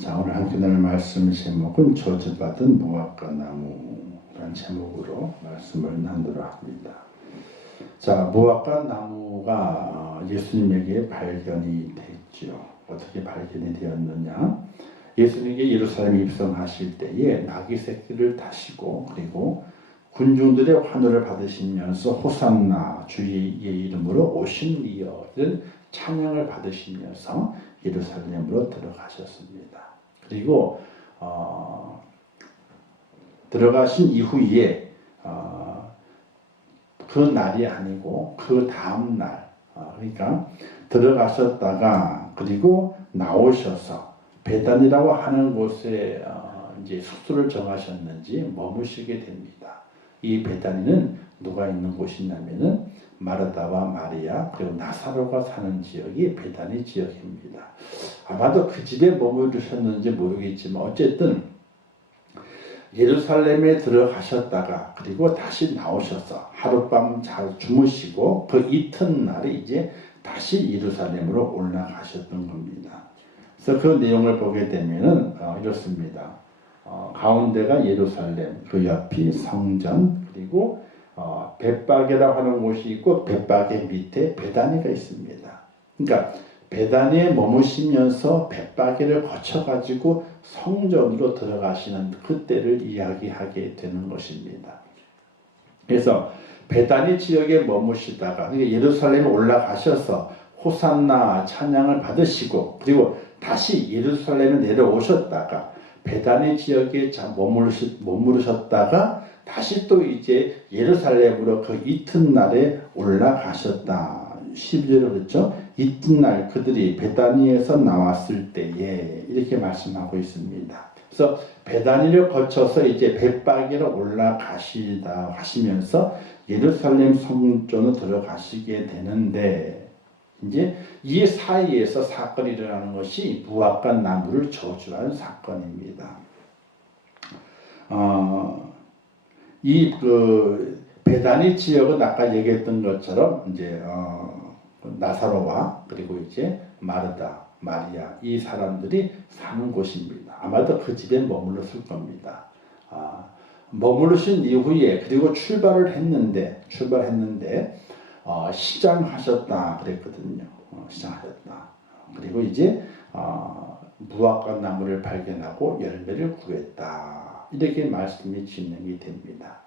자, 오늘 함께 나눌 말씀 제목은 저주받은 무화과 나무라는 제목으로 말씀을 나누도록 합니다. 자, 무화과 나무가 예수님에게 발견이 됐죠. 어떻게 발견이 되었느냐? 예수님께 예루살렘에 입성하실 때에 나귀 새끼를 타시고 그리고 군중들의 환호를 받으시면서 호산나 주의 이름으로 오신 이여를 찬양을 받으시면서 예루살렘으로 들어가셨습니다. 그리고 들어가신 이후에 그 날이 아니고 그 다음 날, 그러니까 들어가셨다가 그리고 나오셔서 베단이라고 하는 곳에 이제 숙소를 정하셨는지 머무시게 됩니다. 이 베다니는 누가 있는 곳이냐면은 마르다와 마리아 그리고 나사로가 사는 지역이 베다니 지역입니다. 아마도 그 집에 머무르셨는지 모르겠지만 어쨌든 예루살렘에 들어가셨다가 그리고 다시 나오셔서 하룻밤 잘 주무시고 그 이튿날에 이제 다시 예루살렘으로 올라가셨던 겁니다. 그래서 그 내용을 보게 되면은 이렇습니다. 가운데가 예루살렘, 그 옆이 성전, 그리고 벳박이라고 하는 곳이 있고 벳박의 밑에 베다니가 있습니다. 그러니까 베다니에 머무시면서 벳박이를 거쳐가지고 성전으로 들어가시는 그때를 이야기하게 되는 것입니다. 그래서 베다니 지역에 머무시다가 그러니까 예루살렘에 올라가셔서 호산나 찬양을 받으시고 그리고 다시 예루살렘에 내려오셨다가 베다니 지역에 머무르셨다가 다시 또 이제 예루살렘으로 그 이튿날에 올라가셨다. 12절에 그랬죠. 이튿날 그들이 베다니에서 나왔을 때에 이렇게 말씀하고 있습니다. 그래서 베다니를 거쳐서 이제 벳박이로 올라가시다 하시면서 예루살렘 성전으로 들어가시게 되는데 이제 이 사이에서 사건이 일어나는 것이 무화과 나무를 저주한 사건입니다. 이 베다니 지역은 아까 얘기했던 것처럼 이제 나사로와 그리고 이제 마르다, 마리아 이 사람들이 사는 곳입니다. 아마도 그 집에 머물렀을 겁니다. 머무르신 이후에 그리고 출발했는데 시장하셨다 그랬거든요. 시장하셨다. 그리고 이제 무화과 나무를 발견하고 열매를 구했다. 이렇게 말씀이 진행이 됩니다.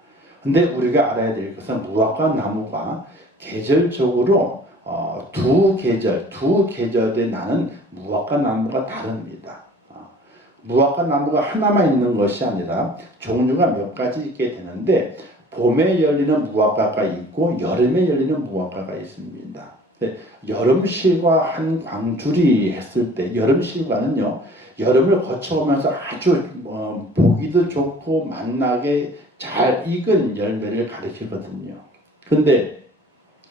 근데 우리가 알아야 될 것은 무화과 나무가 계절적으로 두 계절에 나는 무화과 나무가 다릅니다. 무화과 나무가 하나만 있는 것이 아니라 종류가 몇 가지 있게 되는데 봄에 열리는 무화과가 있고 여름에 열리는 무화과가 있습니다. 여름실과 한 광줄이 했을 때 여름실과는요 여름을 거쳐오면서 아주 보기도 좋고 맛나게 잘 익은 열매를 가리키거든요. 근데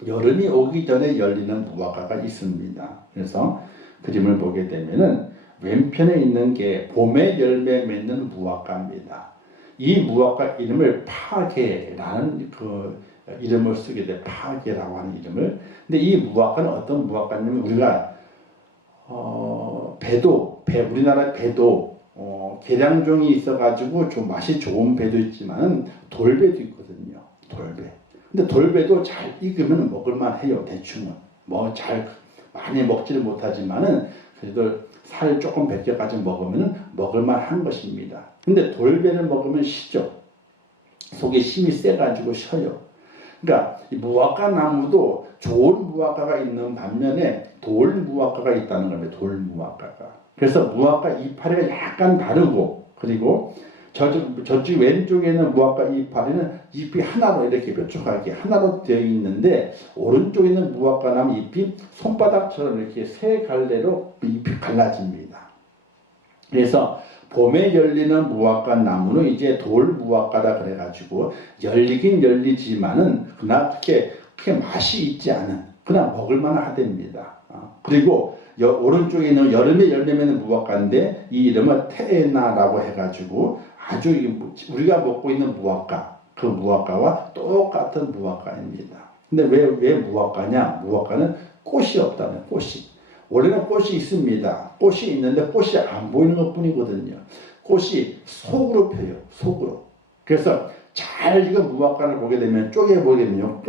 여름이 오기 전에 열리는 무화과가 있습니다. 그래서 그림을 보게 되면은 왼편에 있는 게 봄에 열매 맺는 무화과입니다. 이 무화과 이름을 파게라는 그 이름을 쓰게 돼. 파게라고 하는 이름을. 근데 이 무화과는 어떤 무화과냐면 우리가 우리나라 배도 계량종이 있어가지고 좀 맛이 좋은 배도 있지만 돌배도 있거든요. 돌배. 근데 돌배도 잘 익으면 먹을만 해요. 대충은 잘 많이 먹지를 못하지만은 그래도 살 조금 벗겨가지고 먹으면 먹을만 한 것입니다. 근데 돌배를 먹으면 시죠. 속에 힘이 세가지고 쉬어요. 그러니까 이 무화과 나무도 좋은 무화과가 있는 반면에 돌 무화과가 있다는 겁니다. 돌 무화과가. 그래서 무화과 이파리가 약간 다르고 그리고 저쪽 왼쪽에는 무화과 이파리는 잎이 하나로 이렇게 뾰족하게 하나로 되어 있는데 오른쪽에 있는 무화과 나무 잎이 손바닥처럼 이렇게 세 갈래로 잎이 갈라집니다. 그래서 봄에 열리는 무화과 나무는 이제 돌 무화과라 그래가지고 열리긴 열리지만은 그나 크게 맛이 있지 않은 그냥 먹을만 하답니다. 그리고 오른쪽에 있는 여름에 열매 맺는 무화과인데 이 이름은 테에나라고 해가지고 아주 우리가 먹고 있는 무화과 그 무화과와 똑같은 무화과입니다. 근데 왜 무화과냐? 무화과는 꽃이 없다는 꽃이. 원래는 꽃이 있습니다. 꽃이 있는데 꽃이 안 보이는 것 뿐이거든요. 꽃이 속으로 펴요. 속으로. 그래서 잘 이거 무화과를 보게 되면 쪼개보게 되면요.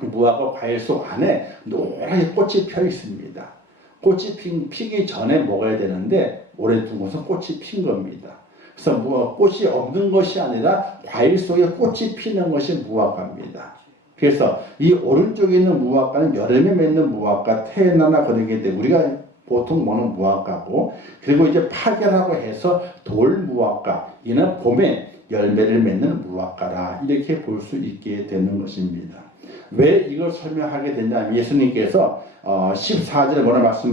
무화과 과일 속 안에 노랗게 꽃이 펴 있습니다. 꽃이 피기 전에 먹어야 되는데 오래 두고서 꽃이 핀 겁니다. 그래서 꽃이 없는 것이 아니라 과일 속에 꽃이 피는 것이 무화과입니다. 그래서 이 오른쪽에 있는 무화과는 여름에 맺는 무화과, 태어나나 거리게 돼 우리가 보통 먹는 무화과고, 그리고 이제 파결하고 해서 돌 무화과, 이는 봄에 열매를 맺는 무화과라 이렇게 볼 수 있게 되는 것입니다. 왜 이걸 설명하게 됐냐면 예수님께서 14절에 뭐라 말씀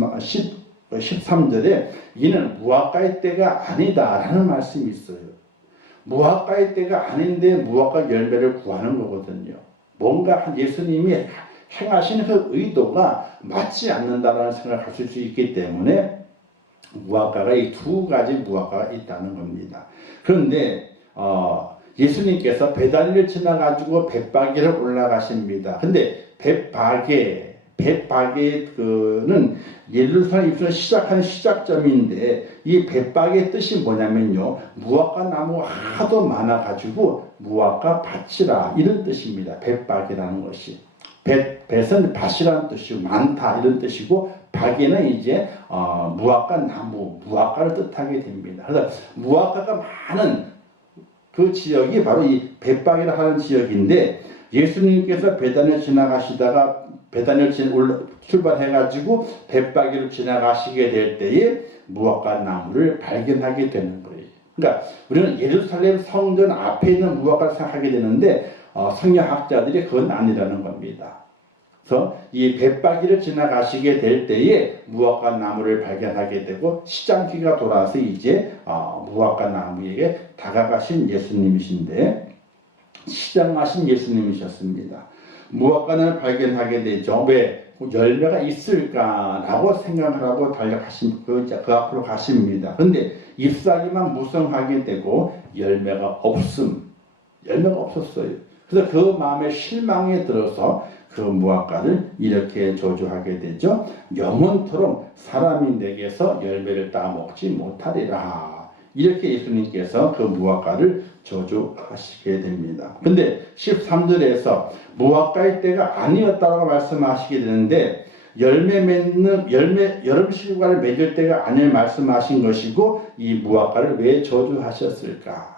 13절에 이는 무화과의 때가 아니다라는 말씀이 있어요. 무화과의 때가 아닌데 무화과 열매를 구하는 거거든요. 뭔가 예수님이 행하신 그 의도가 맞지 않는다라는 생각을 하실 수 있기 때문에 무화과가 이 두 가지 무화과가 있다는 겁니다. 그런데 예수님께서 베다니를 지나가지고 벳바게를 올라가십니다. 근데 벳바게는 예루살렘 입성을 시작하는 시작점인데 이 벳바게의 뜻이 뭐냐면요. 무화과 나무가 하도 많아가지고 무화과 밭이라 이런 뜻입니다. 벳바게라는 것이. 벳은 밭이라는 뜻이고 많다 이런 뜻이고 바게는 이제 무화과 나무, 무화과를 뜻하게 됩니다. 그래서 무화과가 많은 그 지역이 바로 이 벳바게라 하는 지역인데 예수님께서 베단을 지나가시다가 베단을 출발해가지고 벳바게로 지나가시게 될 때에 무화과 나무를 발견하게 되는 거예요. 그러니까 우리는 예루살렘 성전 앞에 있는 무화과를 생각하게 되는데 성경학자들이 그건 아니라는 겁니다. 그래서 이 벳바게를 지나가시게 될 때에 무화과 나무를 발견하게 되고 시장기가 돌아서 이제 무화과 나무에게 다가가신 예수님이신데 시장하신 예수님이셨습니다. 무화과를 발견하게 되죠. 왜? 열매가 있을까라고 생각을 하고 그 앞으로 가십니다. 그런데 잎사귀만 무성하게 되고 열매가 없었어요. 그래서 그 마음에 실망이 들어서 그 무화과를 이렇게 저주하게 되죠. 영원토록 사람이 내게서 열매를 따먹지 못하리라. 이렇게 예수님께서 그 무화과를 저주하시게 됩니다. 근데 13절에서 무화과의 때가 아니었다고 말씀하시게 되는데 여름 실과를 맺을 때가 아닐 말씀하신 것이고 이 무화과를 왜 저주하셨을까?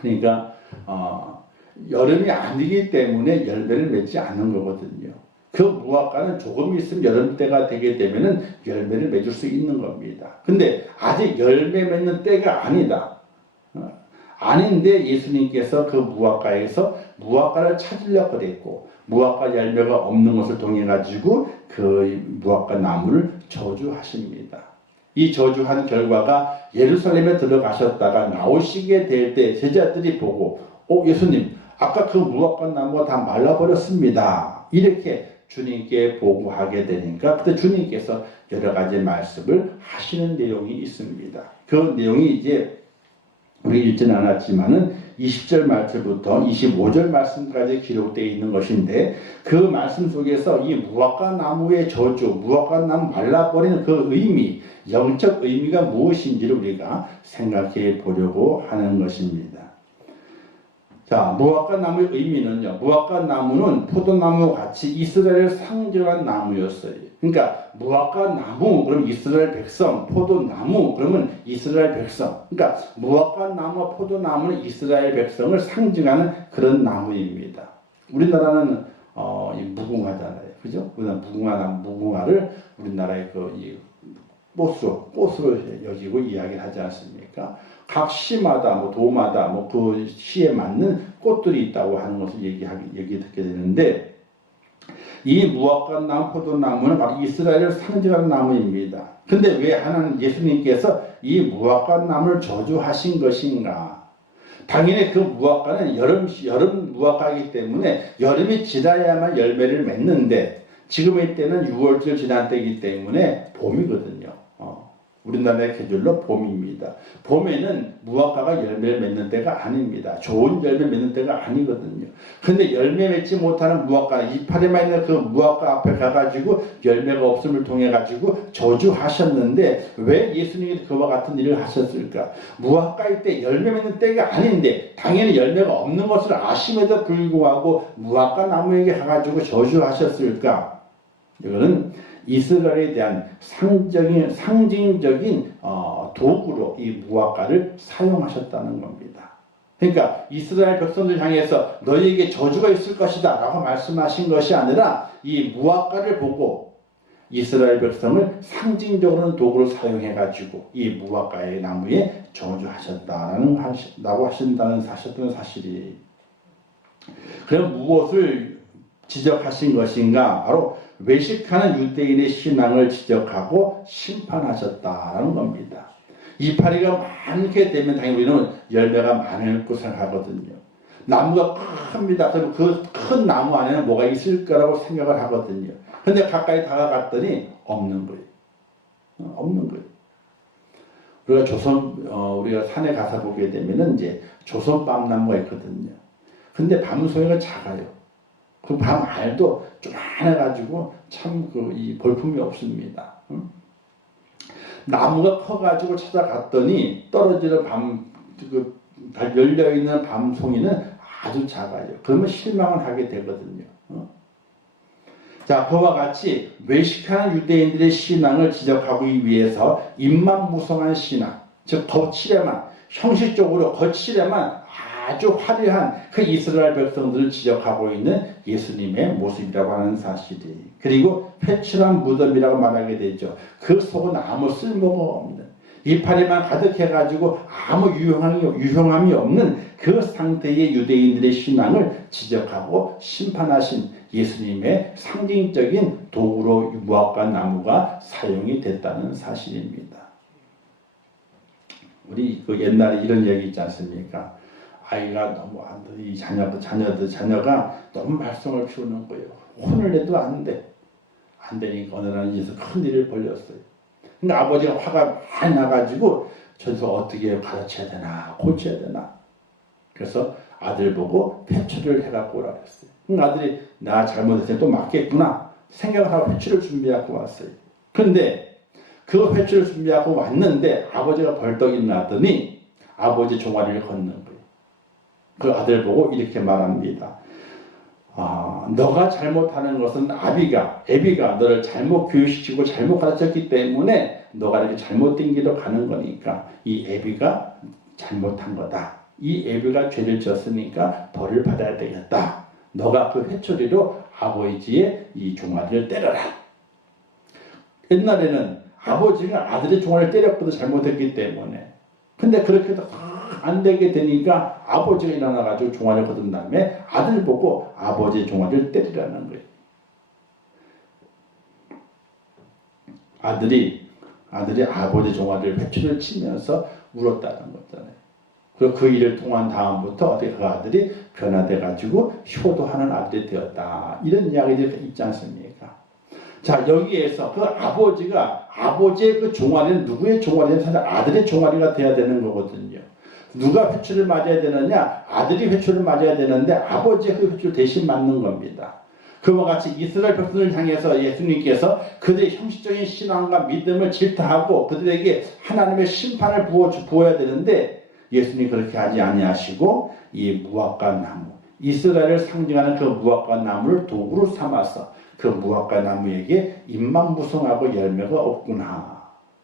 그러니까 여름이 아니기 때문에 열매를 맺지 않는 거거든요. 그 무화과는 조금 있으면 여름 때가 되게 되면은 열매를 맺을 수 있는 겁니다. 근데 아직 열매 맺는 때가 아니다. 아닌데 예수님께서 그 무화과에서 무화과를 찾으려고 그랬고 무화과 열매가 없는 것을 통해 가지고 그 무화과 나무를 저주하십니다. 이 저주한 결과가 예루살렘에 들어가셨다가 나오시게 될 때 제자들이 보고 예수님 아까 그 무화과 나무가 다 말라버렸습니다. 이렇게 주님께 보고하게 되니까 그때 주님께서 여러 가지 말씀을 하시는 내용이 있습니다. 그 내용이 이제 우리 읽지는 않았지만은 20절 말씀부터 25절 말씀까지 기록되어 있는 것인데 그 말씀 속에서 이 무화과 나무의 저주, 무화과 나무 말라버리는 그 의미, 영적 의미가 무엇인지를 우리가 생각해 보려고 하는 것입니다. 자, 무화과 나무의 의미는요. 무화과 나무는 포도나무 같이 이스라엘을 상징한 나무였어요. 그러니까 무화과 나무 그러면 이스라엘 백성, 포도나무 그러면 이스라엘 백성. 그러니까 무화과 나무와 포도나무는 이스라엘 백성을 상징하는 그런 나무입니다. 우리나라는 무궁화잖아요, 그죠? 우리나라 무궁화를 우리나라의 꽃으로 여기고 이야기를 하지 않습니까? 각 시마다 도마다 그 시에 맞는 꽃들이 있다고 하는 것을 얘기 듣게 되는데 이 무화과 나무, 포도나무는 바로 이스라엘을 상징하는 나무입니다. 근데 왜 하나님 예수님께서 이 무화과 나무를 저주하신 것인가? 당연히 그 무화과는 여름 무화과이기 때문에 여름이 지나야만 열매를 맺는데 지금의 때는 6월절 지난 때이기 때문에 봄이거든요. 우리나라의 계절로 봄입니다. 봄에는 무화과가 열매를 맺는 때가 아닙니다. 좋은 열매 맺는 때가 아니거든요. 근데 열매 맺지 못하는 무화과, 이파리만 있는 그 무화과 앞에 가가지고 열매가 없음을 통해 가지고 저주하셨는데 왜 예수님이 그와 같은 일을 하셨을까? 무화과일 때 열매 맺는 때가 아닌데 당연히 열매가 없는 것을 아심에도 불구하고 무화과 나무에게 가가지고 저주하셨을까? 이거는 이스라엘에 대한 상징적인 도구로 이 무화과를 사용하셨다는 겁니다. 그러니까 이스라엘 백성들 향해서 너희에게 저주가 있을 것이다 라고 말씀하신 것이 아니라 이 무화과를 보고 이스라엘 백성을 상징적으로는 도구로 사용해가지고 이 무화과의 나무에 저주하셨다라고 하신다는 사실이. 그럼 무엇을 지적하신 것인가? 바로 외식하는 유대인의 신앙을 지적하고 심판하셨다라는 겁니다. 이파리가 많게 되면 당연히 우리는 열매가 많을 것을 생각하거든요. 나무가 큽니다. 그럼 그 큰 나무 안에는 뭐가 있을 거라고 생각을 하거든요. 근데 가까이 다가갔더니 없는 거예요. 없는 거예요. 우리가 산에 가서 보게 되면은 이제 조선밤나무가 있거든요. 근데 밤송이가 작아요. 그 밤 알도 조그만해가지고 참 이 볼품이 없습니다. 나무가 커가지고 찾아갔더니 떨어지는 열려있는 밤송이는 아주 작아요. 그러면 실망을 하게 되거든요. 자, 그와 같이 외식하는 유대인들의 신앙을 지적하기 위해서 입만무성한 신앙, 즉 거칠에만, 형식적으로 거칠에만 아주 화려한 그 이스라엘 백성들을 지적하고 있는 예수님의 모습이라고 하는 사실이, 그리고 회칠한 무덤이라고 말하게 되죠. 그 속은 아무 쓸모가 없는, 이파리만 가득해가지고 아무 유용함이 없는 그 상태의 유대인들의 신앙을 지적하고 심판하신 예수님의 상징적인 도구로 무화과 나무가 사용이 됐다는 사실입니다. 우리 옛날에 이런 얘기 있지 않습니까? 아이가 너무 안 돼. 이 자녀가 너무 말썽을 피우는 거예요. 혼을 내도 안 돼. 안 되니까 어느 날 이제서 큰 일을 벌였어요. 근데 아버지가 화가 많이 나가지고 저기서 어떻게 가르쳐야 되나, 고쳐야 되나. 그래서 아들 보고 회초리를 해갖고 오라 그랬어요. 아들이 나 잘못했으니 또 맞겠구나 생각을 하고 회초리를 준비하고 왔어요. 그런데 그 회초리를 준비하고 왔는데 아버지가 벌떡 일어나더니 아버지 종아리를 걷는 거예요. 그 아들 보고 이렇게 말합니다. 너가 잘못하는 것은 애비가 너를 잘못 교육시키고 잘못 가르쳤기 때문에 너가 이렇게 잘못된 길로 가는 거니까 이 애비가 잘못한 거다. 이 애비가 죄를 졌으니까 벌을 받아야 되겠다. 너가 그 회초리로 아버지의 이 종아리를 때려라. 옛날에는 아버지가 아들의 종아리를 때렸거든, 잘못했기 때문에. 근데 그렇게 해도 안 되게 되니까 아버지가 일어나가지고 종아리를 거둔 다음에 아들 보고 아버지의 종아리를 때리라는 거예요. 아들이 아버지 종아리를 회초리를 치면서 울었다는 거잖아요. 그리고 그 일을 통한 다음부터 그 아들이 변화돼가지고 효도하는 아들이 되었다. 이런 이야기들이 있지 않습니까? 자, 여기에서 그 아버지의 그 종아리는 누구의 종아리는 사실 아들의 종아리가 돼야 되는 거거든요. 누가 회초리를 맞아야 되느냐? 아들이 회초리를 맞아야 되는데 아버지의 그 회초리를 대신 맞는 겁니다. 그와 같이 이스라엘 백성을 향해서 예수님께서 그들의 형식적인 신앙과 믿음을 질타하고 그들에게 하나님의 심판을 부어야 되는데 예수님이 그렇게 하지 아니하시고 이 무화과 나무, 이스라엘을 상징하는 그 무화과 나무를 도구로 삼아서 그 무화과 나무에게 잎만 무성하고 열매가 없구나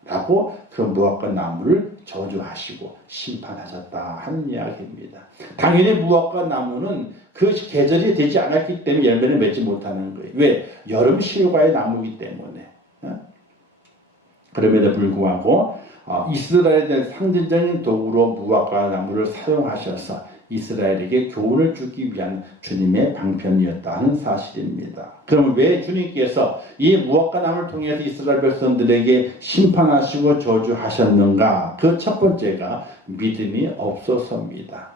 라고 그 무화과 나무를 저주하시고 심판하셨다 하는 이야기입니다. 당연히 무화과 나무는 그 계절이 되지 않았기 때문에 열매를 맺지 못하는 거예요. 왜? 여름 실과의 나무이기 때문에. 그럼에도 불구하고 이스라엘에 대한 상징적인 도구로 무화과 나무를 사용하셔서 이스라엘에게 교훈을 주기 위한 주님의 방편이었다는 사실입니다. 그러면 왜 주님께서 이 무화과 나무를 통해서 이스라엘 백성들에게 심판하시고 저주하셨는가? 그 첫 번째가 믿음이 없어서입니다.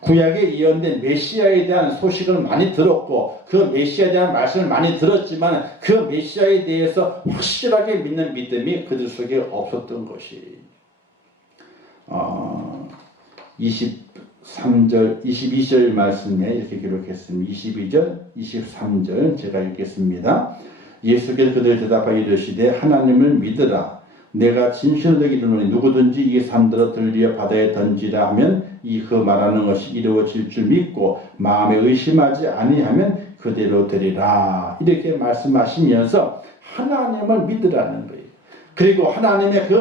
구약에 예언된 메시아에 대한 소식을 많이 들었고 그 메시아에 대한 말씀을 많이 들었지만 그 메시아에 대해서 확실하게 믿는 믿음이 그들 속에 없었던 것이 23절, 22절 말씀에 이렇게 기록했습니다. 22절, 23절 제가 읽겠습니다. 예수께서 그들 대답하여 이르시되 하나님을 믿으라. 내가 진실로 이르노니 누구든지 이 산들어 들리어 바다에 던지라 하면 그 말하는 것이 이루어질 줄 믿고 마음에 의심하지 아니하면 그대로 되리라. 이렇게 말씀하시면서 하나님을 믿으라는 거예요. 그리고 하나님의 그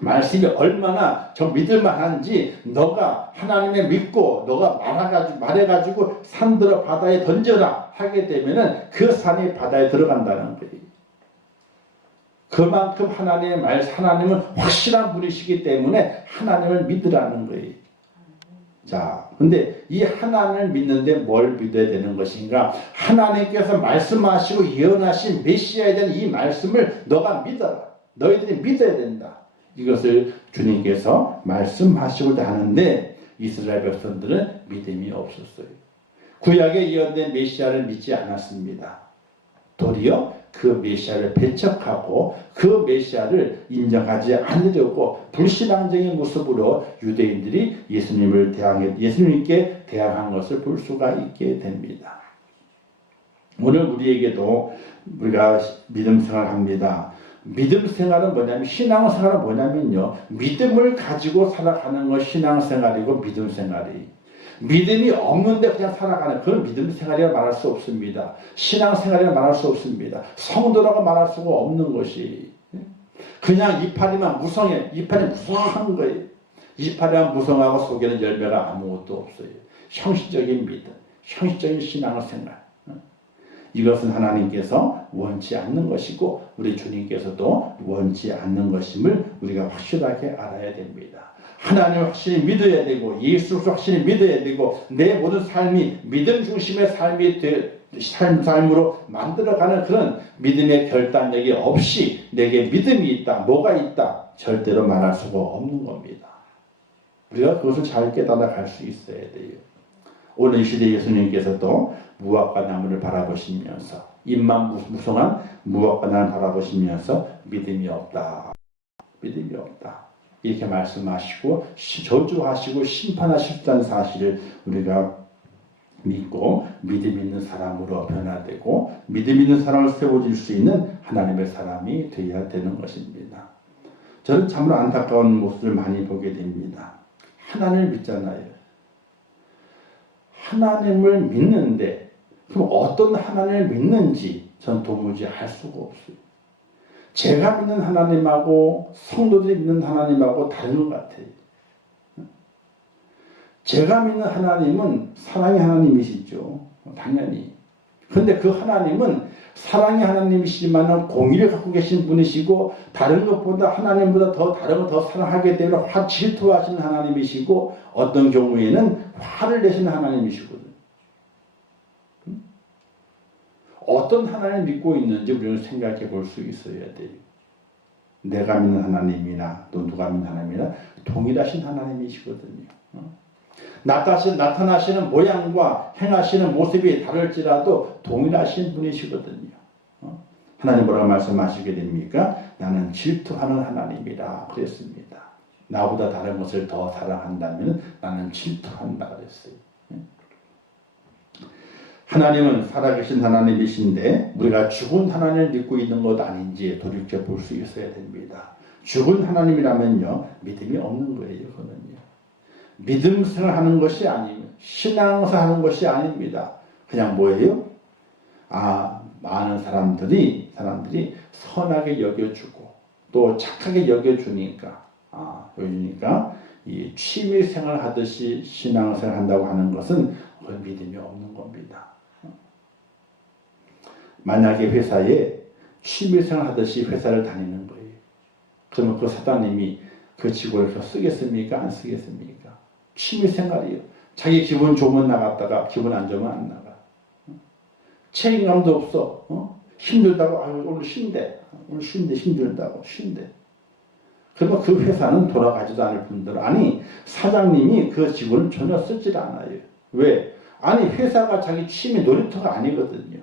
말씀이 얼마나 좀 믿을만한지 너가 하나님의 믿고 너가 말해가지고 산들어 바다에 던져라 하게 되면은 그 산이 바다에 들어간다는 거예요. 그만큼 하나님은 확실한 분이시기 때문에 하나님을 믿으라는 거예요. 자, 근데 이 하나님을 믿는데 뭘 믿어야 되는 것인가? 하나님께서 말씀하시고 예언하신 메시아에 대한 이 말씀을 너가 믿어라. 너희들이 믿어야 된다. 이것을 주님께서 말씀하시고자 하는데 이스라엘 백성들은 믿음이 없었어요. 구약에 예언된 메시아를 믿지 않았습니다. 도리어 그 메시아를 배척하고 그 메시아를 인정하지 않으려고 불신앙적인 모습으로 유대인들이 예수님께 대항한 것을 볼 수가 있게 됩니다. 오늘 우리에게도 우리가 믿음 생활합니다. 믿음 생활은 뭐냐면 신앙생활은 뭐냐면요. 믿음을 가지고 살아가는 것 신앙생활이고 믿음 생활이. 믿음이 없는데 그냥 살아가는 그런 믿음 생활이라 말할 수 없습니다. 신앙생활이라 말할 수 없습니다. 성도라고 말할 수가 없는 것이 그냥 이파리만 무성해. 이파리 무성한 거예요. 이파리만 무성하고 속에는 열매가 아무것도 없어요. 형식적인 믿음, 형식적인 신앙생활. 이것은 하나님께서 원치 않는 것이고 우리 주님께서도 원치 않는 것임을 우리가 확실하게 알아야 됩니다. 하나님을 확실히 믿어야 되고 예수를 확실히 믿어야 되고 내 모든 삶이 믿음 중심의 삶으로 만들어가는 그런 믿음의 결단력이 없이 내게 믿음이 있다, 뭐가 있다 절대로 말할 수가 없는 겁니다. 우리가 그것을 잘 깨달아 갈 수 있어야 돼요. 오늘 이 시대 예수님께서도 무화과 나무를 바라보시면서 입만 무성한 무화과 나무를 바라보시면서 믿음이 없다. 이렇게 말씀하시고 저주하시고 심판하셨다는 사실을 우리가 믿고 믿음 있는 사람으로 변화되고 믿음 있는 사람을 세워질 수 있는 하나님의 사람이 되어야 되는 것입니다. 저는 참으로 안타까운 모습을 많이 보게 됩니다. 하나님을 믿잖아요. 하나님을 믿는데 그럼 어떤 하나님을 믿는지 전 도무지 알 수가 없어요. 제가 믿는 하나님하고 성도들이 믿는 하나님하고 다른 것 같아요. 제가 믿는 하나님은 사랑의 하나님이시죠. 당연히. 그런데 그 하나님은 사랑의 하나님이시지만 공의를 갖고 계신 분이시고 다른 것보다 하나님보다 더 다른 걸 더 사랑하기 때문에 질투하시는 하나님이시고 어떤 경우에는 화를 내시는 하나님이시거든요. 어떤 하나님을 믿고 있는지 우리는 생각해 볼 수 있어야 돼요. 내가 믿는 하나님이나 또 누가 믿는 하나님이나 동일하신 하나님이시거든요. 나타나시는 모양과 행하시는 모습이 다를지라도 동일하신 분이시거든요. 하나님 뭐라고 말씀하시게 됩니까? 나는 질투하는 하나님이라 그랬습니다. 나보다 다른 것을 더 사랑한다면 나는 질투한다 그랬어요. 하나님은 살아계신 하나님이신데 우리가 죽은 하나님을 믿고 있는 것 아닌지 돌이켜 볼 수 있어야 됩니다. 죽은 하나님이라면요 믿음이 없는 거예요. 그거는요. 믿음 생활하는 것이 아니면 신앙생활 하는 것이 아닙니다. 그냥 뭐예요? 많은 사람들이 선하게 여겨주고 또 착하게 여겨주니까 이 취미생활 하듯이 신앙생활 한다고 하는 것은 그 믿음이 없는 겁니다. 만약에 회사에 취미생활 하듯이 회사를 다니는 거예요. 그러면 그 사장님이 그 직원을 쓰겠습니까? 안 쓰겠습니까? 취미생활이요. 자기 기분 좋으면 나갔다가 기분 안 좋으면 안 나가. 책임감도 없어. 힘들다고 오늘 쉰대. 오늘 힘들다고 쉰대. 그러면 그 회사는 돌아가지도 않을 뿐더러 아니 사장님이 그 직원을 전혀 쓰질 않아요. 왜? 아니 회사가 자기 취미 놀이터가 아니거든요.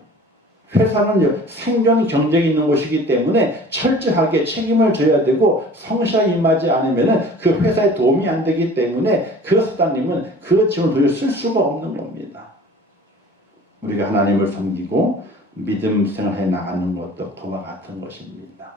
회사는 생존 경쟁이 있는 곳이기 때문에 철저하게 책임을 져야 되고 성실하게 임하지 않으면 그 회사에 도움이 안 되기 때문에 그 사장님은 그 직원을 도저히 쓸 수가 없는 겁니다. 우리가 하나님을 섬기고 믿음 생활해 나가는 것도 그와 같은 것입니다.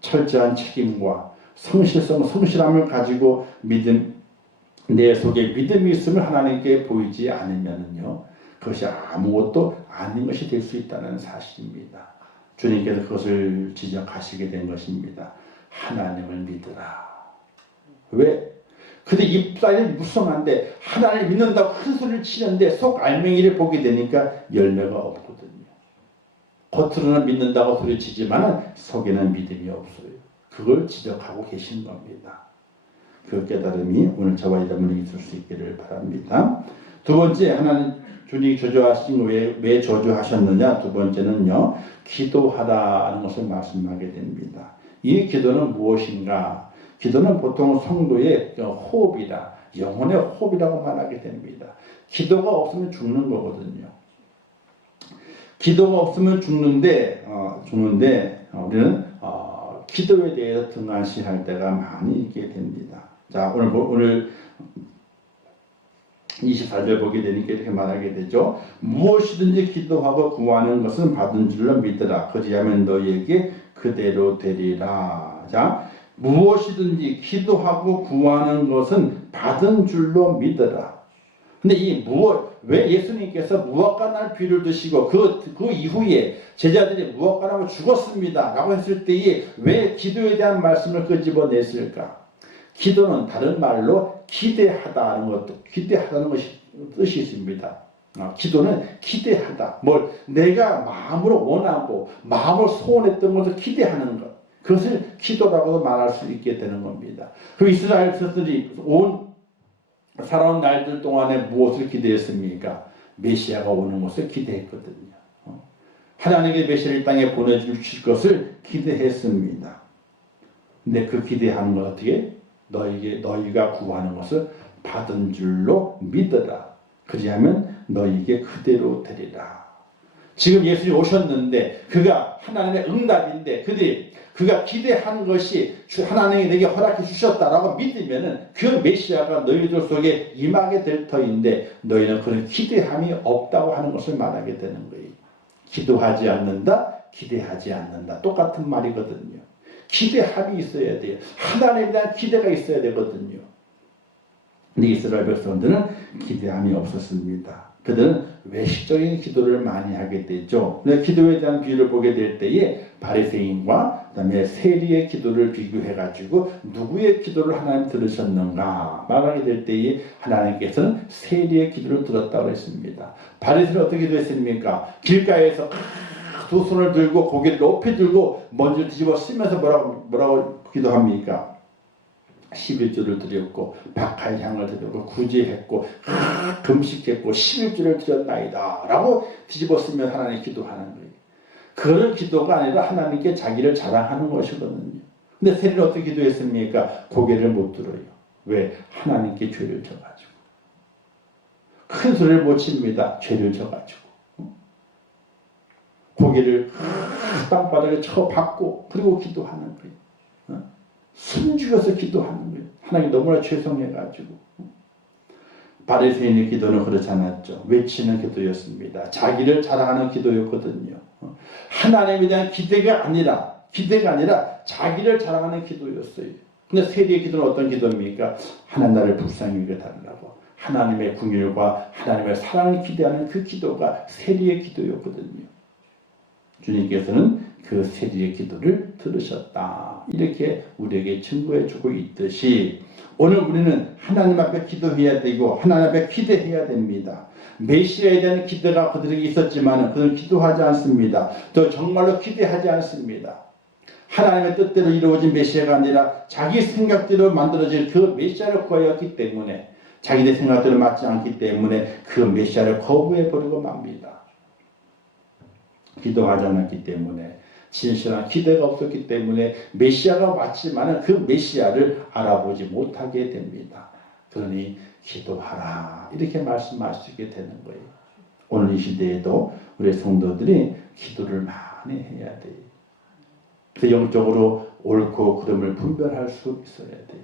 철저한 책임과 성실함을 가지고 내 속에 믿음이 있음을 하나님께 보이지 않으면요, 그것이 아무것도 아닌 것이 될 수 있다는 사실입니다. 주님께서 그것을 지적하시게 된 것입니다. 하나님을 믿으라. 왜? 근데 입사일은 무성한데 하나님을 믿는다고 큰 소리를 치는데 속 알맹이를 보게 되니까 열매가 없거든요. 겉으로는 믿는다고 소리치지만 속에는 믿음이 없어요. 그걸 지적하고 계신 겁니다. 그 깨달음이 오늘 저와 여러분이 있을 수 있기를 바랍니다. 두 번째, 하나님 주님이 저주하신 왜 저주하셨느냐? 두 번째는요, 기도하라는 것을 말씀하게 됩니다. 이 기도는 무엇인가? 기도는 보통 성도의 호흡이다, 영혼의 호흡이라고 말하게 됩니다. 기도가 없으면 죽는 거거든요. 기도가 없으면 죽는데 우리는 기도에 대해서 등한시할 때가 많이 있게 됩니다. 자, 오늘 24절 보게 되니까 이렇게 말하게 되죠. 무엇이든지 기도하고 구하는 것은 받은 줄로 믿으라. 그리하면 너희에게 그대로 되리라. 자, 무엇이든지 기도하고 구하는 것은 받은 줄로 믿으라. 근데 왜 예수님께서 무엇과날 비유를 드시고 그 이후에 제자들이 무엇과나고 죽었습니다 라고 했을 때에 왜 기도에 대한 말씀을 끄집어냈을까? 기도는 다른 말로 기대하다는 것이 뜻이 있습니다. 기도는 기대하다. 내가 마음으로 원하고 마음으로 소원했던 것을 기대하는 것. 그것을 기도라고도 말할 수 있게 되는 겁니다. 그 이스라엘 백성들이 살아온 날들 동안에 무엇을 기대했습니까? 메시아가 오는 것을 기대했거든요. 하나님의 메시아를 이 땅에 보내주실 것을 기대했습니다. 근데 그 기대하는 것 어떻게? 너희가 구하는 것을 받은 줄로 믿어라. 그리하면 너희에게 그대로 되리라. 지금 예수님이 오셨는데 그가 하나님의 응답인데 그가 기대한 것이 하나님이 내게 허락해 주셨다라고 믿으면은 그 메시아가 너희들 속에 임하게 될 터인데 너희는 그런 기대함이 없다고 하는 것을 말하게 되는 거예요. 기도하지 않는다, 기대하지 않는다. 똑같은 말이거든요. 기대함이 있어야 돼요. 하나님에 대한 기대가 있어야 되거든요. 근데 이스라엘 백성들은 기대함이 없었습니다. 그들은 외식적인 기도를 많이 하게 되죠. 기도에 대한 비유를 보게 될 때에 바리새인과 그다음에 세리의 기도를 비교해가지고 누구의 기도를 하나님 들으셨는가 말하게 될 때에 하나님께서는 세리의 기도를 들었다고 했습니다. 바리새인은 어떻게 기도했습니까? 길가에서 두 손을 들고 고개를 높이 들고 먼지를 뒤집어 쓰면서 뭐라고 기도합니까? 11조를 드렸고 박하의 향을 드렸고 구제했고 금식했고 11조를 드렸나이다 라고 뒤집었으면 하나님 기도하는 거예요. 그런 기도가 아니라 하나님께 자기를 자랑하는 것이거든요. 근데 세리는 어떻게 기도했습니까? 고개를 못 들어요. 왜? 하나님께 죄를 져가지고. 큰 소리를 못 칩니다. 죄를 져가지고. 고개를 땅바닥에 쳐박고 그리고 기도하는 거예요. 숨죽여서 기도하는 거예요. 하나님 너무나 죄송해가지고. 바리새인의 기도는 그렇지 않았죠. 외치는 기도였습니다. 자기를 자랑하는 기도였거든요. 하나님에 대한 기대가 아니라 자기를 자랑하는 기도였어요. 근데 세리의 기도는 어떤 기도입니까? 하나님 나를 불쌍히 여겨달라고 하나님의 긍휼과 하나님의 사랑을 기대하는 그 기도가 세리의 기도였거든요. 주님께서는 그 세리의 기도를 들으셨다. 이렇게 우리에게 증거해주고 있듯이 오늘 우리는 하나님 앞에 기도해야 되고 하나님 앞에 기대해야 됩니다. 메시아에 대한 기대가 그들에게 있었지만 그들은 기도하지 않습니다. 또 정말로 기대하지 않습니다. 하나님의 뜻대로 이루어진 메시아가 아니라 자기 생각대로 만들어진 그 메시아를 구하였기 때문에 자기들 생각대로 맞지 않기 때문에 그 메시아를 거부해버리고 맙니다. 기도하지 않았기 때문에 진실한 기대가 없었기 때문에 메시아가 왔지만 그 메시아를 알아보지 못하게 됩니다. 그러니 기도하라 이렇게 말씀하시게 되는 거예요. 오늘 이 시대에도 우리 성도들이 기도를 많이 해야 돼요. 그 영적으로 옳고 그름을 분별할 수 있어야 돼요.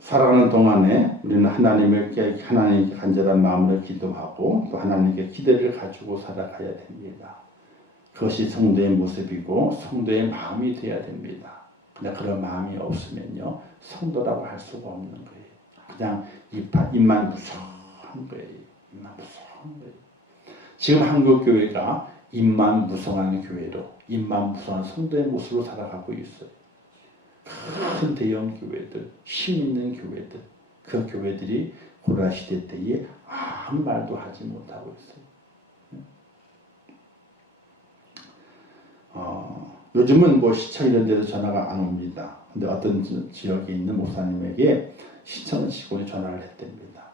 살아가는 동안에 우리는 하나님께 간절한 마음으로 기도하고 또 하나님께 기대를 가지고 살아가야 됩니다. 그것이 성도의 모습이고 성도의 마음이 되어야 됩니다. 근데 그런 마음이 없으면요 성도라고 할 수가 없는 거예요. 그냥 입만 무성한 거예요. 입만 무성한 거예요. 지금 한국 교회가 입만 무성한 교회로 입만 무성한 성도의 모습으로 살아가고 있어요. 큰 대형 교회들, 힘 있는 교회들, 그 교회들이 고난 시대 때에 아무 말도 하지 못하고 있어요. 요즘은 뭐 시청 이런 데서 전화가 안 옵니다. 근데 어떤 지역에 있는 목사님에게 시청 직원이 전화를 했답니다.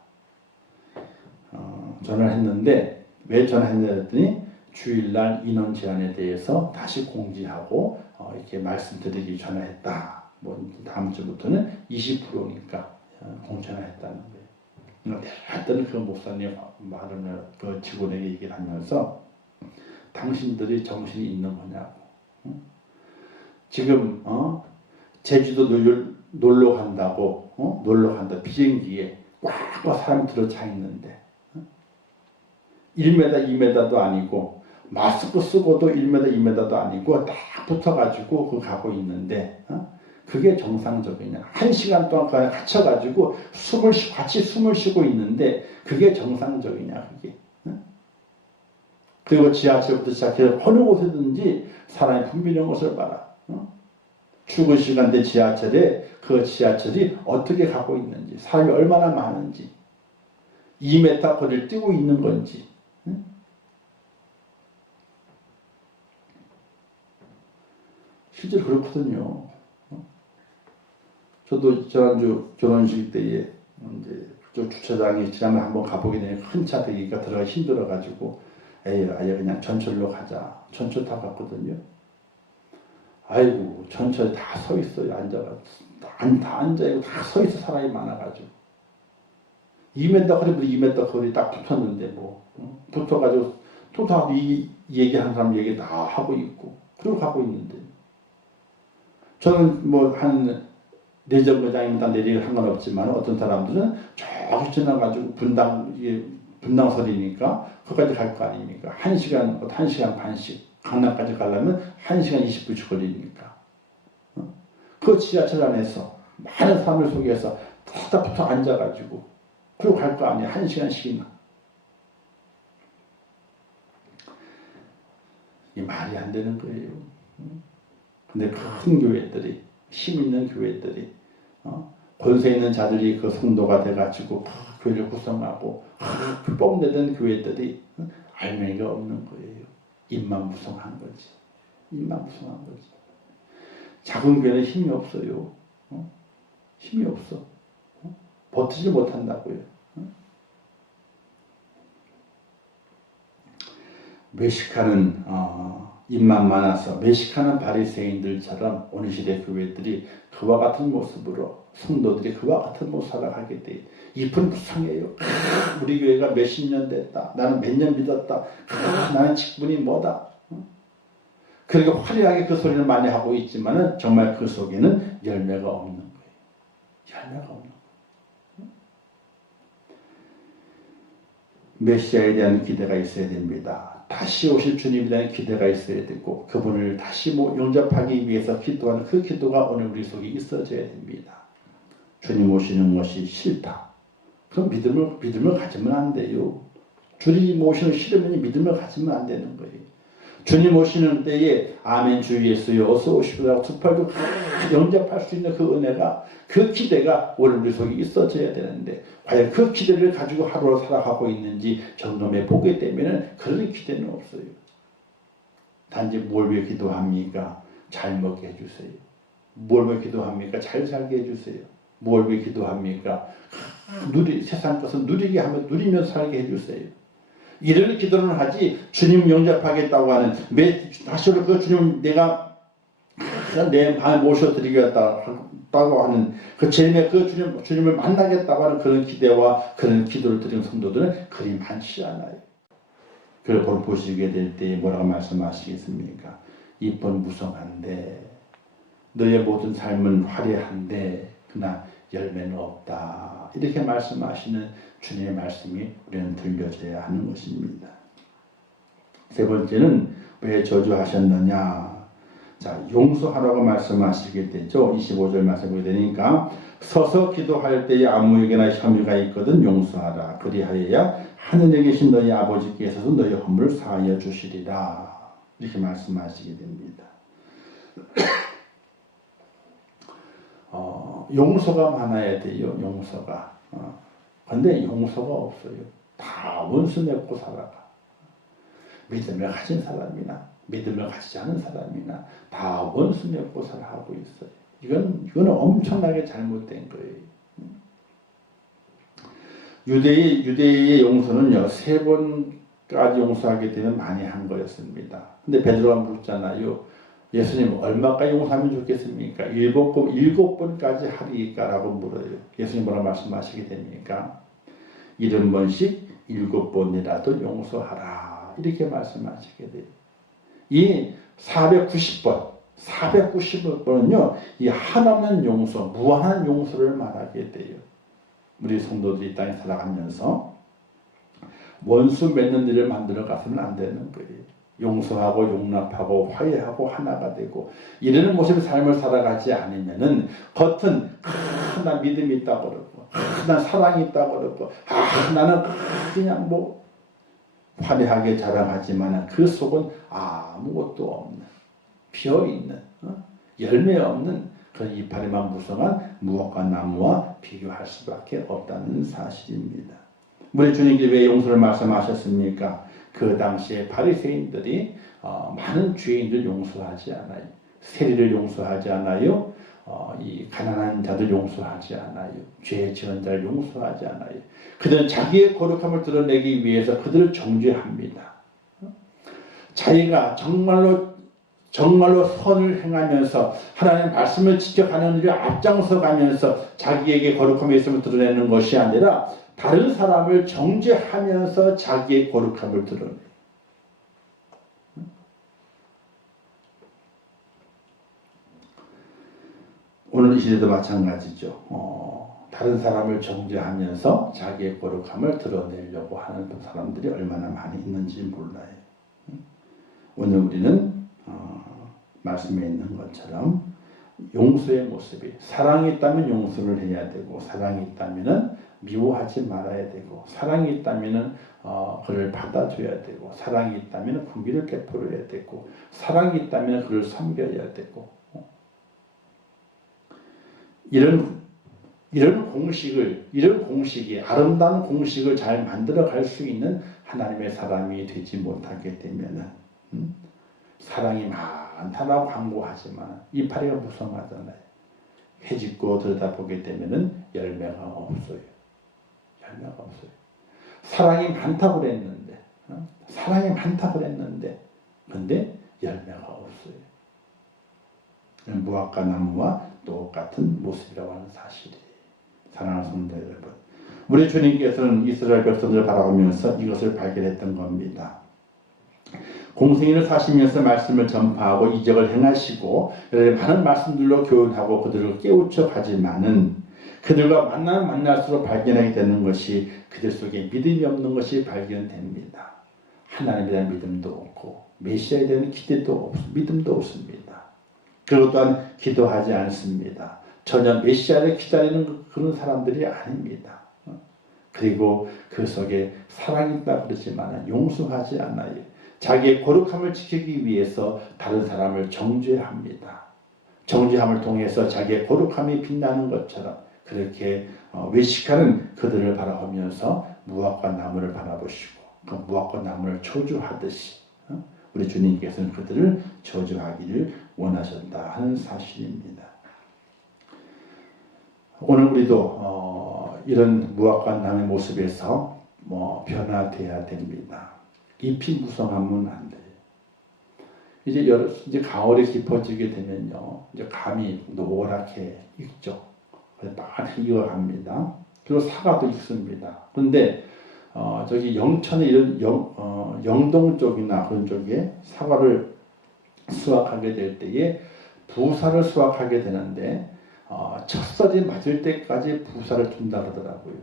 전화를 했는데 왜 전화했냐 했더니 주일날 인원 제한에 대해서 다시 공지하고 이렇게 말씀드리기 전화했다. 뭐 다음 주부터는 20%니까 공천했다는 거예요. 했더니 그 목사님 말을 그 직원에게 얘기를 하면서 당신들이 정신이 있는 거냐고. 지금 제주도 놀러 간다고 놀러 간다 비행기에 꽉 사람이 들어차 있는데 1m, 2m도 아니고 마스크 쓰고도 1m, 2m도 아니고 딱 붙어가지고 그 가고 있는데 그게 정상적이냐? 1시간 동안 그냥 갇혀가지고 같이 숨을 쉬고 있는데 그게 정상적이냐? 그게? 그리고 지하철부터 시작해서 어느 곳에든지 사람이 붐비는 것을 봐라. 출근 시간대 지하철에 그 지하철이 어떻게 가고 있는지, 사람이 얼마나 많은지, 2m 거리를 뛰고 있는 건지. 실제로 그렇거든요. 저도 지난주 결혼식 때에 이제 저 주차장에 지난번에 한번 가보게 되니 큰 차 대기가 들어가기 힘들어가지고 아예 그냥 전철로 가자. 전철 타고 갔거든요. 아이고 전철에 다 서 있어요. 앉아가지고 다 앉아있고 다 서 있어 사람이 많아가지고 2m 거리부터 2m 거리 딱 붙었는데 뭐 붙어가지고 또 다 이 얘기하는 사람 얘기 다 하고 있고 그러고 가고 있는데 저는 뭐 한 내정거장입니다. 내리기 상관없지만 어떤 사람들은 저기 지나가지고 분당설이니까 거기까지 갈 거 아닙니까? 1시간 반씩 강남까지 가려면 1시간 20분씩 걸리니까 그 지하철 안에서 많은 사람들 속에서 다 붙어 앉아가지고 그리고 갈 거 아니야. 1시간씩이나. 이 말이 안 되는 거예요. 근데 큰 교회들이 힘 있는 교회들이 권세 있는 자들이 그 성도가 돼가지고 교회를 구성하고 뽐내던 교회들이 알맹이가 없는 거예요. 입만 무성한 거지. 입만 무성한 거지. 작은 교회는 힘이 없어요. 힘이 없어. 버티지 못한다고요. 외식하는 입만 많아서 외식하는 바리새인들처럼 오늘 시대 교회들이 그와 같은 모습으로 성도들이 그와 같은 모습으로 살아가게 돼. 잎은 무상해요. 우리 교회가 몇십 년 됐다. 나는 몇 년 믿었다. 나는 직분이 뭐다. 그렇게 화려하게 그 소리를 많이 하고 있지만은 정말 그 속에는 열매가 없는 거예요. 열매가 없는 거예요. 메시아에 대한 기대가 있어야 됩니다. 다시 오실 주님에 대한 기대가 있어야 되고 그분을 다시 영접하기 위해서 기도하는 그 기도가 오늘 우리 속에 있어져야 됩니다. 주님 오시는 것이 싫다. 그럼 믿음을 가지면 안 돼요. 주님 오시는 싫으면 믿음을 가지면 안 되는 거예요. 주님 오시는 때에 아멘 주 예수여 어서 오시라고 두 팔도 영접할 수 있는 그 은혜가 그 기대가 오늘 우리 속에 있어져야 되는데 과연 그 기대를 가지고 하루를 살아가고 있는지 점검해 보게 되면 그런 기대는 없어요. 단지 뭘 위해 기도합니까? 잘 먹게 해주세요. 뭘 위해 기도합니까? 잘 살게 해주세요. 뭘 위해 기도합니까? 세상 것을 누리게 하면 누리면서 살게 해주세요. 이런 기도는 하지 주님 영접하겠다고 하는 다시로 그 주님 내가 내 방에 모셔드리겠다고 하는 그 제임에 그 주님을 만나겠다고 하는 그런 기대와 그런 기도를 드리는 성도들은 그리 많지 않아요. 그걸 보시게 될 때 뭐라고 말씀하시겠습니까? 이쁜 무성한데 너의 모든 삶은 화려한데 그러나 열매는 없다. 이렇게 말씀하시는 주님의 말씀이 우리는 들려져야 하는 것입니다. 세 번째는 왜 저주하셨느냐? 자, 용서하라고 말씀하시게 되죠. 25절 말씀 보게 되니까 서서 기도할 때에 아무에게나 혐의가 있거든 용서하라. 그리하여야 하늘에 계신 너희 아버지께서도 너희 허물을 사하여 주시리라. 이렇게 말씀하시게 됩니다. 용서가 많아야 돼요. 용서가. 근데 용서가 없어요. 다 원수 맺고 살아가. 믿음을 가진 사람이나 믿음을 가지지 않은 사람이나 다 원수 맺고 살아가고 있어요. 이거는 엄청나게 잘못된 거예요. 유대의 용서는요, 3번까지 용서하게 되면 많이 한 거였습니다. 근데 베드로가 묻잖아요. 예수님 얼마까지 용서하면 좋겠습니까? 7번까지 하리까라고 물어요. 예수님 뭐라 말씀하시게 됩니까? 70번씩 7번이라도 용서하라. 이렇게 말씀하시게 돼요. 이 490번은요, 이 한없는 용서, 무한한 용서를 말하게 돼요. 우리 성도들이 이 땅에 살아가면서 원수 맺는 일을 만들어 가서는 안 되는 거예요. 용서하고 용납하고 화해하고 하나가 되고 이러는 모습의 삶을 살아가지 않으면은 겉은 난 믿음이 있다고 그러고 난 사랑이 있다고 그러고 나는 그냥 뭐 화려하게 자랑하지만 그 속은 아무것도 없는 비어있는 열매 없는 그런 이파리만 무성한 무화과 나무와 비교할 수밖에 없다는 사실입니다. 우리 주님께 왜 용서를 말씀하셨습니까? 그 당시에 바리새인들이 많은 죄인들 용서하지 않아요. 세리를 용서하지 않아요. 이 가난한 자들 용서하지 않아요. 죄 지은 자를 용서하지 않아요. 그들은 자기의 거룩함을 드러내기 위해서 그들을 정죄합니다. 자기가 정말로 선을 행하면서 하나님의 말씀을 지켜가는 일을 앞장서 가면서 자기에게 거룩함의 있음을 드러내는 것이 아니라 다른 사람을 정죄하면서 자기의 거룩함을 드러내요. 오늘 이 시대도 마찬가지죠. 다른 사람을 정죄하면서 자기의 거룩함을 드러내려고 하는 사람들이 얼마나 많이 있는지 몰라요. 오늘 우리는 말씀에 있는 것처럼 용서의 모습이 사랑이 있다면 용서를 해야 되고 사랑이 있다면 미워하지 말아야 되고 사랑이 있다면 그를 받아줘야 되고 사랑이 있다면 긍휼을 베풀어야 되고 사랑이 있다면 그를 섬겨야 되고 이런 공식이 아름다운 공식을 잘 만들어 갈 수 있는 하나님의 사람이 되지 못하게 되면은 사랑이 많다라고 광고하지만 이파리가 무성하잖아요. 해집고 들여다보게 되면은 열매가 없어요. 사랑이 많다고 그랬는데 근데 열매가 없어요. 무화과 나무와 똑같은 모습이라고 하는 사실이에요. 사랑하는 성도 여러분, 우리 주님께서는 이스라엘 백성들을 바라보면서 이것을 발견했던 겁니다. 공생애를 사시면서 말씀을 전파하고 이적을 행하시고 많은 말씀들로 교훈하고 그들을 깨우쳐 가지만은 그들과 만날수록 발견하게 되는 것이 그들 속에 믿음이 없는 것이 발견됩니다. 하나님에 대한 믿음도 없고 메시아에 대한 기대도 없고 믿음도 없습니다. 그것 또한 기도하지 않습니다. 전혀 메시아를 기다리는 그런 사람들이 아닙니다. 그리고 그 속에 사랑이 있다 그러지만 용서하지 않아요. 자기의 거룩함을 지키기 위해서 다른 사람을 정죄합니다. 정죄함을 통해서 자기의 거룩함이 빛나는 것처럼 그렇게 외식하는 그들을 바라보면서 무화과 나무를 바라보시고 그 무화과 나무를 저주하듯이 우리 주님께서는 그들을 저주하기를 원하셨다 하는 사실입니다. 오늘 우리도 이런 무화과 나무의 모습에서 변화돼야 됩니다. 잎이 무성하면 안 돼요. 이제 가을이 깊어지게 되면요, 이제 감이 노랗게 익죠. 빨리 익어갑니다. 그리고 사과도 익습니다. 그런데 저기 영천의 이런 영동 쪽이나 그런 쪽에 사과를 수확하게 될 때에 부사를 수확하게 되는데 첫설이 맞을 때까지 부사를 준다 그러더라고요.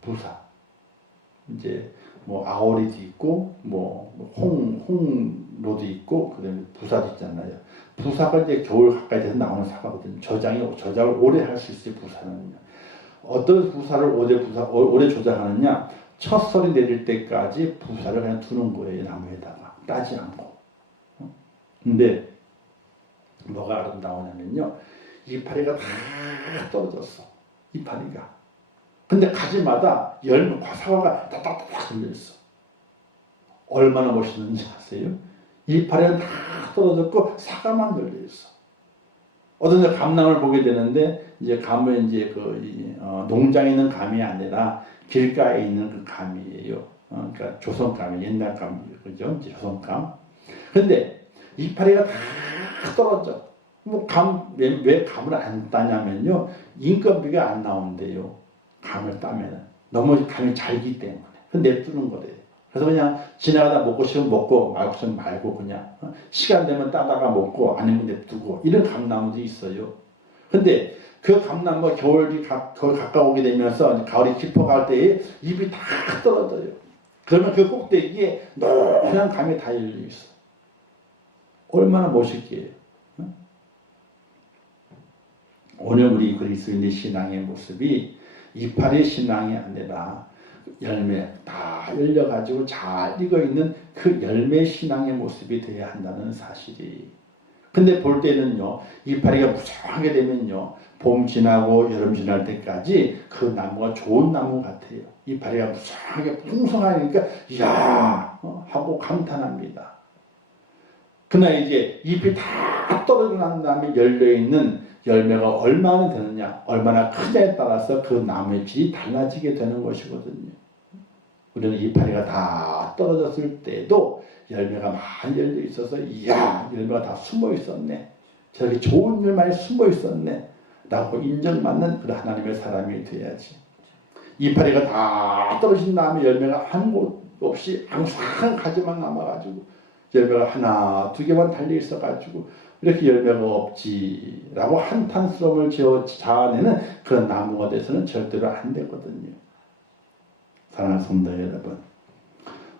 부사. 이제 아오리도 있고 홍로도 있고 그다음에 부사도 있잖아요. 부사가 이제 겨울 가까이 돼서 나오는 사과거든요. 저장을 오래 할 수 있어요. 부사는요. 어떤 부사를 오래 조장하느냐? 첫 설이 내릴 때까지 부사를 그냥 두는 거예요. 나무에다가 따지 않고. 근데 뭐가 아름다우냐면요, 이파리가 다 떨어졌어. 이파리가. 근데 가지마다 사과가 따닥따닥 걸려있어. 얼마나 멋있는지 아세요? 이파리는 다 떨어졌고 사과만 걸려있어. 어떤 데 감람을 보게 되는데, 이제 감은 이제 농장에 있는 감이 아니라 길가에 있는 그 감이에요. 그러니까 조선감이, 옛날 감, 그죠? 조선감. 근데 이파리가 다 떨어져. 왜 감을 안 따냐면요, 인건비가 안 나온대요. 감을 따면은. 너무 감이 잘기 때문에. 근데 냅두는 거래요. 그래서 그냥 지나가다 먹고 싶으면 먹고 말고 싶으면 말고 그냥 시간 되면 따다가 먹고 아니면 냅두고 이런 감나무도 있어요. 근데 그 감나무가 겨울이 가까우게 되면서 가을이 깊어갈 때에 잎이 다 떨어져요. 그러면 그 꼭대기에 노란 감이 다 열려 있어. 얼마나 멋있게요. 오늘 우리 그리스도인의 신앙의 모습이 이파리 신앙이 아니라 열매 다 열려가지고 잘 익어있는 그 열매 신앙의 모습이 되어야 한다는 사실이. 근데 볼 때는요, 이파리가 무성하게 되면요, 봄 지나고 여름 지날 때까지 그 나무가 좋은 나무 같아요. 이파리가 무성하게 풍성하니까 이야 하고 감탄합니다. 그러나 이제 잎이 다 떨어지고 난 다음에 열려있는 열매가 얼마나 되느냐, 얼마나 크냐에 따라서 그 나무의 질이 달라지게 되는 것이거든요. 우리는 이파리가 다 떨어졌을 때도 열매가 많이 열려 있어서 이야, 열매가 다 숨어 있었네, 저렇게 좋은 열매가 숨어 있었네 라고 인정받는 그런 하나님의 사람이 되어야지. 이파리가 다 떨어진 다음에 열매가 한 곳 없이 앙상한 가지만 남아가지고 열매가 하나 두 개만 달려 있어가지고 이렇게 열매가 없지라고 한탄스러움을 자아내는 그런 나무가 돼서는 절대로 안 되거든요. 사랑하는 성도 여러분,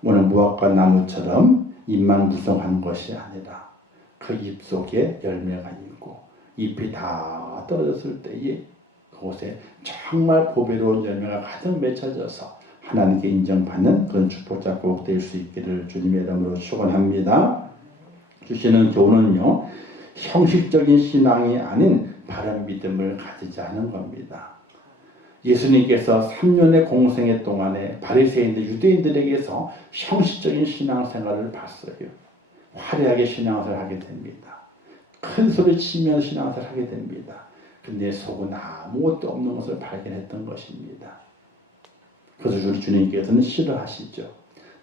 오늘 무화과 나무처럼 잎만 무성한 것이 아니라 그 잎 속에 열매가 있고 잎이 다 떨어졌을 때에 그곳에 정말 보배로운 열매가 가득 맺혀져서 하나님께 인정받는 그런 축복자 꼭 될 수 있기를 주님의 이름으로 축원합니다. 주시는 교훈은요, 형식적인 신앙이 아닌 바른 믿음을 가지자는 겁니다. 예수님께서 3년의 공생애 동안에 바리새인들, 유대인들에게서 형식적인 신앙생활을 봤어요. 화려하게 신앙생활을 하게 됩니다. 큰 소리 치며 신앙생활을 하게 됩니다. 근데 속은 아무것도 없는 것을 발견했던 것입니다. 그래서 우리 주님께서는 싫어하시죠.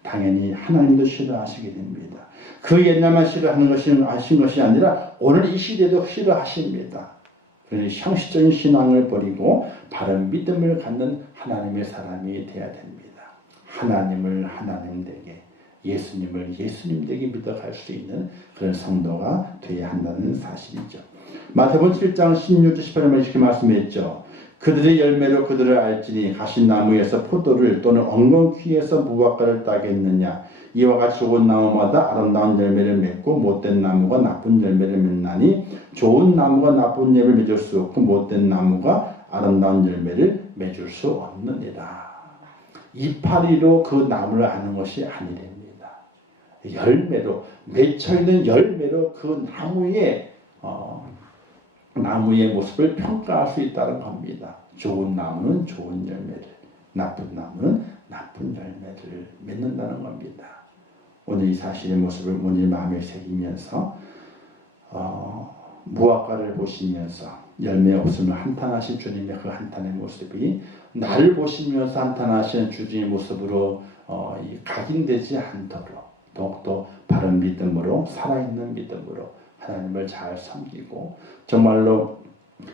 당연히 하나님도 싫어하시게 됩니다. 그 옛날만 싫어하는 것이 아니라 오늘 이 시대도 싫어하십니다. 그러니 형식적인 신앙을 버리고 바른 믿음을 갖는 하나님의 사람이 되어야 됩니다. 하나님을 하나님 되게, 예수님을 예수님 되게 믿어갈 수 있는 그런 성도가 되어야 한다는 사실이죠. 마태복음 7장 16절 18절에 이렇게 말씀했죠. 그들의 열매로 그들을 알지니 가신 나무에서 포도를 또는 엉겅퀴에서 무화과를 따겠느냐. 이와 같이 좋은 나무마다 아름다운 열매를 맺고 못된 나무가 나쁜 열매를 맺나니 좋은 나무가 나쁜 열매를 맺을 수 없고 못된 나무가 아름다운 열매를 맺을 수 없느니라. 이파리로 그 나무를 아는 것이 아니랍니다. 열매로, 맺혀있는 열매로 그 나무의 모습을 평가할 수 있다는 겁니다. 좋은 나무는 좋은 열매를, 나쁜 나무는 나쁜 열매를 맺는다는 겁니다. 오늘 이 사실의 모습을 오늘 마음에 새기면서 무화과를 보시면서 열매 없으면 한탄하신 주님의 그 한탄의 모습이 나를 보시면서 한탄하시는 주님의 모습으로 각인되지 않도록 더욱더 바른 믿음으로 살아있는 믿음으로 하나님을 잘 섬기고 정말로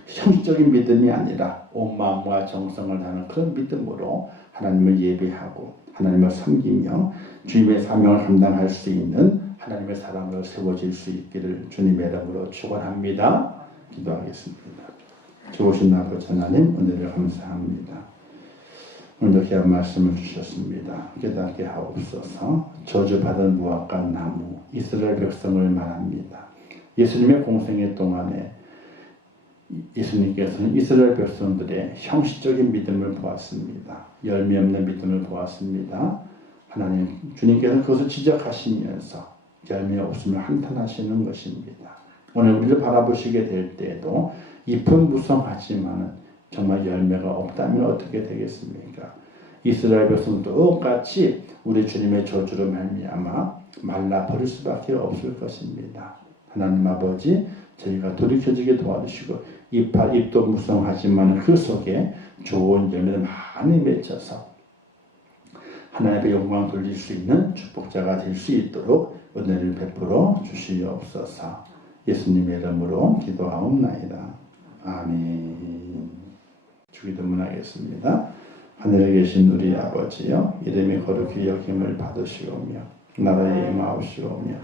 형식적인 믿음이 아니라 온 마음과 정성을 다하는 그런 믿음으로 하나님을 예배하고 하나님을 섬기며 주님의 사명을 감당할 수 있는 하나님의 사람으로 세워질 수 있기를 주님의 이름으로 축원합니다. 기도하겠습니다. 좋으신 아버지 하나님 은혜를 감사합니다. 오늘도 귀한 말씀을 주셨습니다. 깨닫게 하옵소서. 저주받은 무화과 나무 이스라엘 백성을 말합니다. 예수님의 공생애 동안에 예수님께서는 이스라엘 백성들의 형식적인 믿음을 보았습니다. 열매 없는 믿음을 보았습니다. 하나님 주님께서 그것을 지적하시면서 열매 없으면 한탄하시는 것입니다. 오늘 우리를 바라보시게 될 때에도 잎은 무성하지만 정말 열매가 없다면 어떻게 되겠습니까? 이스라엘 백성도 똑같이 우리 주님의 저주로 말미암아 말라 버릴 수밖에 없을 것입니다. 하나님 아버지 저희가 돌이켜지게 도와주시고 잎도 무성하지만 그 속에 좋은 열매를 많이 맺혀서 하나님의 영광 돌릴 수 있는 축복자가 될 수 있도록 은혜를 베풀어 주시옵소서. 예수님의 이름으로 기도하옵나이다. 아멘. 주기도문하겠습니다. 하늘에 계신 우리 아버지여 이름이 거룩히 여김을 받으시오며 나라에 임하옵시오며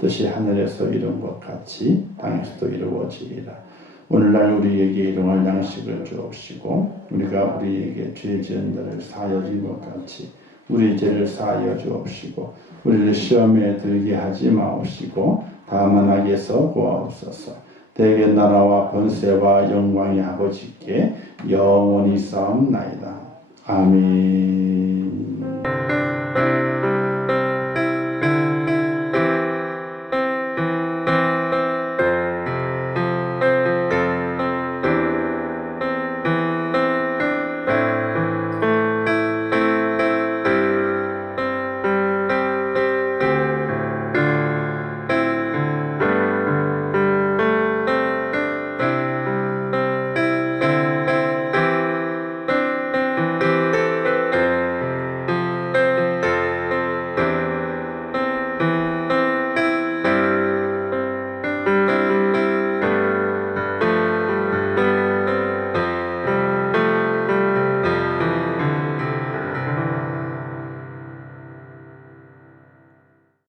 뜻이 하늘에서 이룬 것 같이 땅에서도 이루어지리라. 오늘날 우리에게 일용할 양식을 주옵시고 우리가 우리에게 죄 지은 자를 사하여 준 것 같이 우리 죄를 사하여 주옵시고 우리를 시험에 들게 하지 마옵시고 다만 악에서 구하옵소서. 대개 나라와 권세와 영광이 아버지께 영원히 싸움나이다. 아멘.